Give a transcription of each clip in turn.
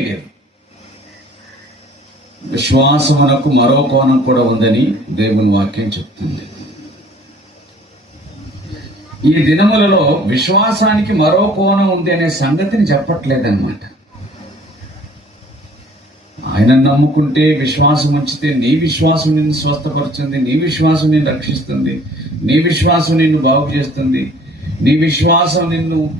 లేదు. విశ్వాసమునకు మరో కోణం కూడా ఉందని దేవుని వాక్యం చెప్తుంది. ఈ దినములలో విశ్వాసానికి మరో కోణం ఉంది అనే సంగతిని చెప్పట్లేదన్నమాట. ఆయన నమ్ముకుంటే విశ్వాసం ఉంచితే నీ విశ్వాసం నిన్ను స్వస్థపరుచుంది నీ విశ్వాసం నిన్ను రక్షిస్తుంది నీ విశ్వాసం నిన్ను బాగు చేస్తుంది నీ విశ్వాసం నిన్ను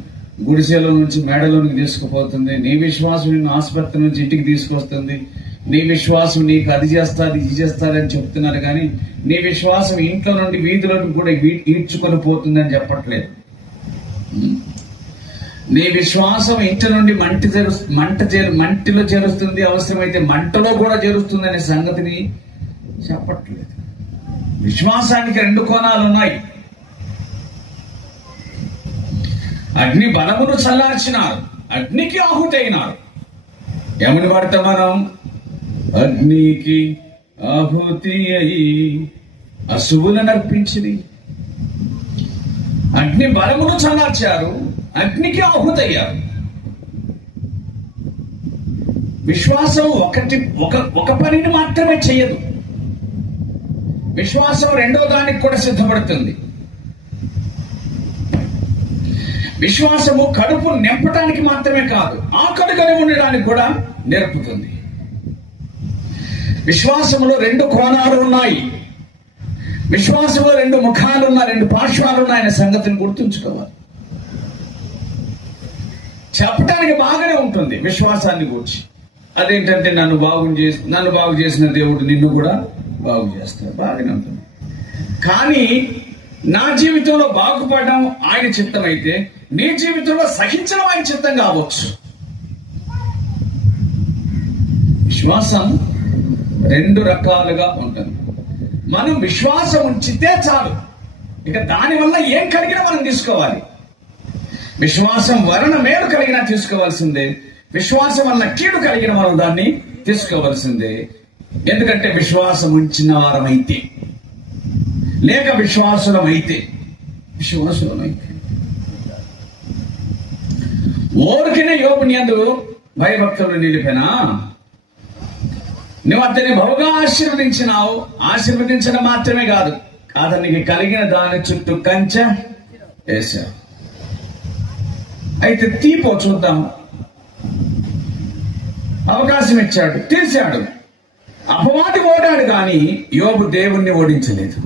గుడిసెలో నుంచి మేడలోనికి తీసుకుపోతుంది. నీ విశ్వాసం నిన్ను ఆసుపత్రి నుంచి ఇంటికి తీసుకొస్తుంది. నీ విశ్వాసం నీకు అది చేస్తాది ఇది చేస్తుంది అని చెప్తున్నారు కానీ నీ విశ్వాసం ఇంట్లో నుండి వీధిలోకి కూడా వీ- ఈడ్చుకొని పోతుందని చెప్పట్లేదు. నీ విశ్వాసం ఇంటి నుండి మంటి చేరు మంట చేరు మంటిలో చేరుస్తుంది అవసరమైతే మంటలో కూడా చేరుస్తుంది అనే సంగతిని చెప్పట్లేదు. విశ్వాసానికి రెండు కోణాలు ఉన్నాయి అగ్ని బలమును చల్లార్చినారు. అగ్నికి ఆహుతైనారు. ఏమని వాడతాం మనం? అగ్నికి ఆహుతి అయి అశువులను అర్పించింది అగ్ని బలమును చల్లార్చారు అగ్నికి ఆహుతయ్యారు. విశ్వాసం ఒకటి ఒక ఒక పనిని మాత్రమే చేయదు విశ్వాసం రెండో దానికి కూడా సిద్ధపడుతుంది. విశ్వాసము కడుపు నింపటానికి మాత్రమే కాదు ఆకలి కలిగి ఉండడానికి కూడా నేర్పుతుంది. విశ్వాసములో రెండు కోణాలు ఉన్నాయి. విశ్వాసంలో రెండు ముఖాలు రెండు పార్శ్వాలు ఉన్నాయనే సంగతిని గుర్తుంచుకోవాలి. చెప్పడానికి బాగానే ఉంటుంది విశ్వాసాన్ని గురించి. అదేంటంటే నన్ను బాగు చేసి నన్ను బాగు చేసిన దేవుడు నిన్ను కూడా బాగు చేస్తాడు. బాగానే ఉంటుంది. కానీ నా జీవితంలో బాగుపడడం ఆయన చిత్తమైతే నీ జీవితంలో సహించడం ఆయన చిత్తం కావచ్చు. విశ్వాసం రెండు రకాలుగా ఉంటుంది. మనం విశ్వాసం ఉంచితే చాలు. ఇక దానివల్ల ఏం కలిగినా మనం తీసుకోవాలి. విశ్వాసం వలన మేలు కలిగినా తీసుకోవాల్సిందే. విశ్వాసం వలన కీడు కలిగిన మనం దాన్ని తీసుకోవాల్సిందే. ఎందుకంటే విశ్వాసం ఉంచిన వారమైతే లేక విశ్వాసులమైతే విశ్వాసులమైతే. ఓరికిన యోపునియందు భయభక్తులు నిలిపినా? నువ్వు అతన్ని బహుగా ఆశీర్వదించినావు. ఆశీర్వదించడం మాత్రమే కాదు అతనికి కలిగిన దాని చుట్టూ కంచె వేశావు. అయితే తీపో చూద్దాం. అవకాశం ఇచ్చాడు తీశాడు అపవాది ఓడాడు కానీ యోబు దేవుణ్ణి ఓడించలేదు.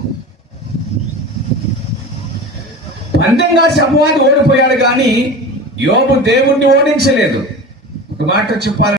పందెం కాసి అపవాది ఓడిపోయాడు కానీ యోబు దేవుణ్ణి ఓడించలేదు. ఒక మాట చెప్పాలి